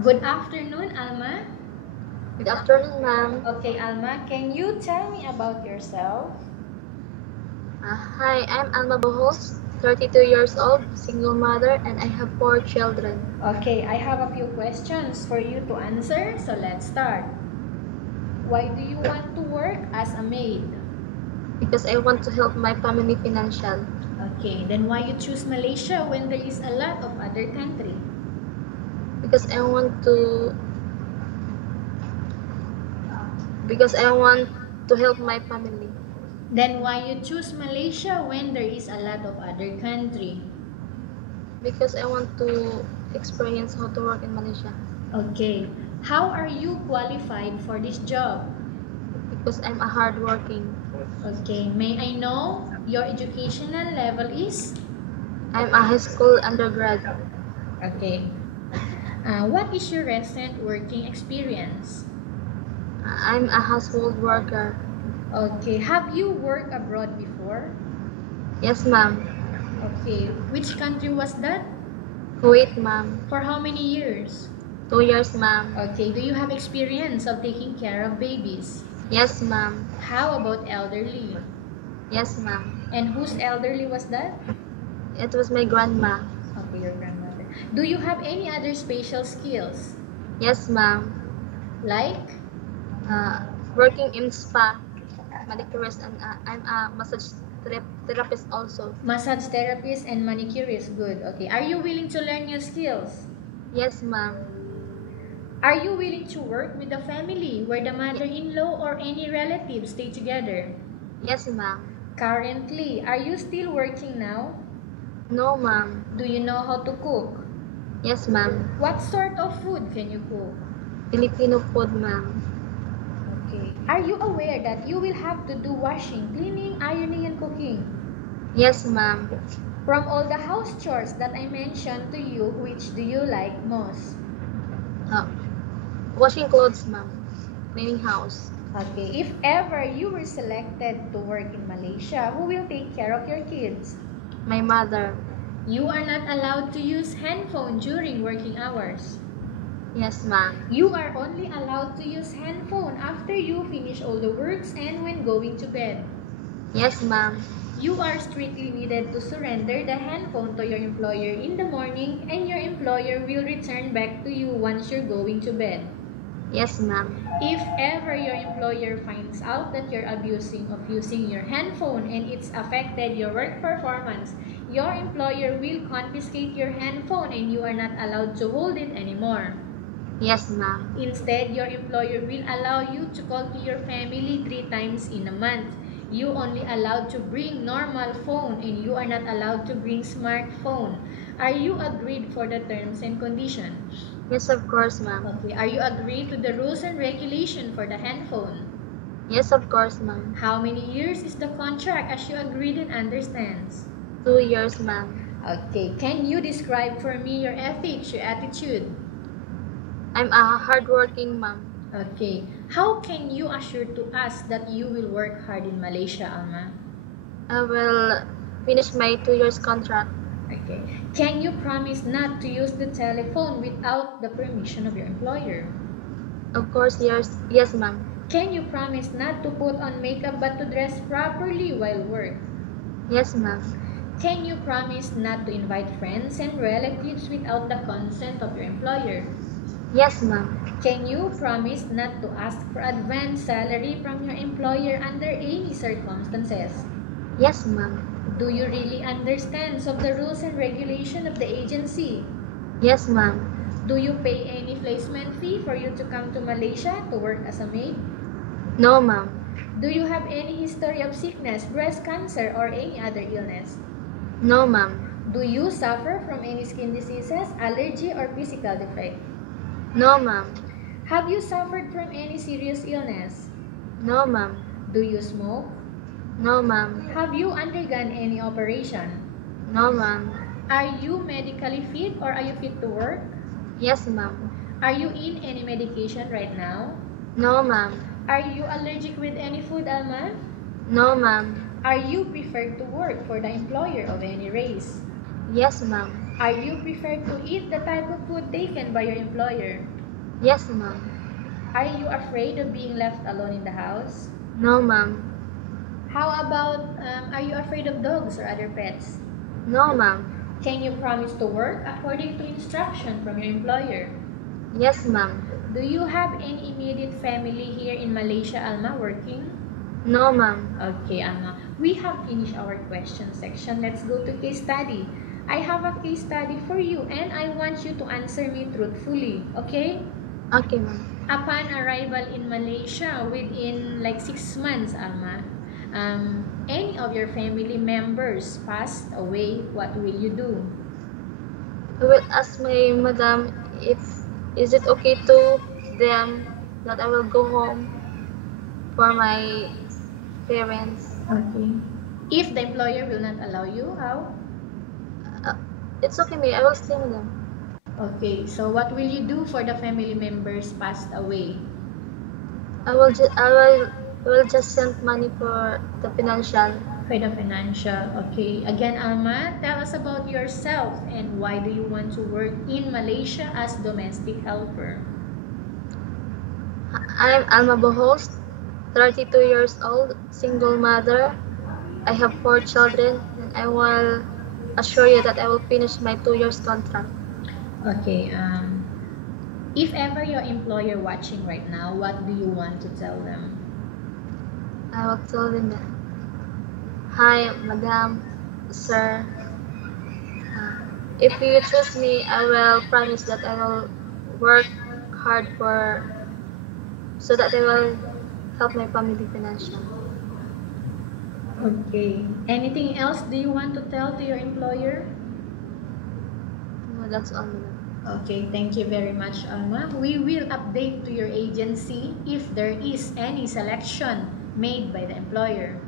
Good afternoon, Alma. Good afternoon, ma'am. Okay, Alma, can you tell me about yourself? Hi, I'm Alma Boholst, 32 years old, single mother, and I have 4 children. Okay, I have a few questions for you to answer, so let's start. Why do you want to work as a maid? Because I want to help my family financial. Okay, then why you choose Malaysia when there is a lot of other country? Because I want to help my family. Then why you choose Malaysia when there is a lot of other country? Because I want to experience how to work in Malaysia. Okay, how are you qualified for this job? Because I'm a hardworking. Okay, may I know your educational level is? I'm a high school undergrad. Okay. What is your recent working experience? I'm a household worker. Okay. Have you worked abroad before? Yes, ma'am. Okay. Which country was that? Kuwait, ma'am. For how many years? 2 years, ma'am. Okay. Do you have experience of taking care of babies? Yes, ma'am. How about elderly? Yes, ma'am. And whose elderly was that? It was my grandma. Okay, your grandmother. Do you have any other special skills? Yes, ma'am. Like? Working in spa, manicurist, and I'm a massage therapist also. Massage therapist and manicurist. Good. Okay. Are you willing to learn new skills? Yes, ma'am. Are you willing to work with the family where the mother-in-law or any relatives stay together? Yes, ma'am. Currently, are you still working now? No, ma'am. Do you know how to cook? Yes, ma'am. What sort of food can you cook? Filipino food, ma'am. Okay. Are you aware that you will have to do washing, cleaning, ironing, and cooking? Yes, ma'am. From all the house chores that I mentioned to you, which do you like most? Washing clothes, ma'am. Cleaning house. Okay. If ever you were selected to work in Malaysia, who will take care of your kids? My mother. You are not allowed to use handphone during working hours. Yes, ma'am. You are only allowed to use handphone after you finish all the works and when going to bed. Yes, ma'am. You are strictly needed to surrender the handphone to your employer in the morning and your employer will return back to you once you're going to bed. Yes, ma'am. If ever your employer finds out that you're abusing of using your handphone and it's affected your work performance, your employer will confiscate your handphone and you are not allowed to hold it anymore. Yes, ma'am. Instead, your employer will allow you to call to your family 3 times in a month. You only allowed to bring normal phone and you are not allowed to bring smartphone. Are you agreed for the terms and conditions? Yes, of course, ma'am. Okay. Are you agreed to the rules and regulation for the handphone? Yes, of course, ma'am. How many years is the contract as you agreed and understands? 2 years, ma'am. Okay. Can you describe for me your ethics, your attitude? I'm a hardworking ma'am. Okay. How can you assure to us that you will work hard in Malaysia, Alma? I will finish my 2 years contract. Okay. Can you promise not to use the telephone without the permission of your employer? Of course, yes, ma'am. Can you promise not to put on makeup but to dress properly while work? Yes, ma'am. Can you promise not to invite friends and relatives without the consent of your employer? Yes, ma'am. Can you promise not to ask for advance salary from your employer under any circumstances? Yes, ma'am. Do you really understand of the rules and regulation of the agency? Yes, ma'am. Do you pay any placement fee for you to come to Malaysia to work as a maid? No, ma'am. Do you have any history of sickness, breast cancer, or any other illness? No, ma'am. Do you suffer from any skin diseases, allergy, or physical defect? No, ma'am. Have you suffered from any serious illness? No, ma'am. Do you smoke? No, ma'am. Have you undergone any operation? No, ma'am. Are you medically fit or are you fit to work? Yes, ma'am. Are you in any medication right now? No, ma'am. Are you allergic with any food, Alma? No, ma'am. Are you preferred to work for the employer of any race? Yes, ma'am. Are you preferred to eat the type of food taken by your employer? Yes, ma'am. Are you afraid of being left alone in the house? No, ma'am. How about, are you afraid of dogs or other pets? No, ma'am. Can you promise to work according to instruction from your employer? Yes, ma'am. Do you have any immediate family here in Malaysia, Alma, working? No, ma'am. Okay, Alma. We have finished our question section. Let's go to case study. I have a case study for you and I want you to answer me truthfully, okay? Okay, ma'am. Upon arrival in Malaysia within like 6 months, Alma, any of your family members passed away, what will you do? I will ask my madam if is it okay to them that I will go home for my parents. Okay. If the employer will not allow you, how? Uh, it's okay, me. I will stay with them. Okay, so what will you do for the family members passed away? I will just send money for the financial. For the financial, okay. Again, Alma, tell us about yourself and why do you want to work in Malaysia as domestic helper? I'm Alma Boholst, 32 years old, single mother. I have 4 children, and I will assure you that I will finish my 2 years contract. Okay, if ever your employer watching right now, what do you want to tell them? I will tell them that, hi, madam, sir. If you choose me, I will promise that I will work hard so that I will help my family financially. Okay. Anything else do you want to tell to your employer? No, that's all, madam. Okay, thank you very much, Alma. We will update to your agency if there is any selection made by the employer.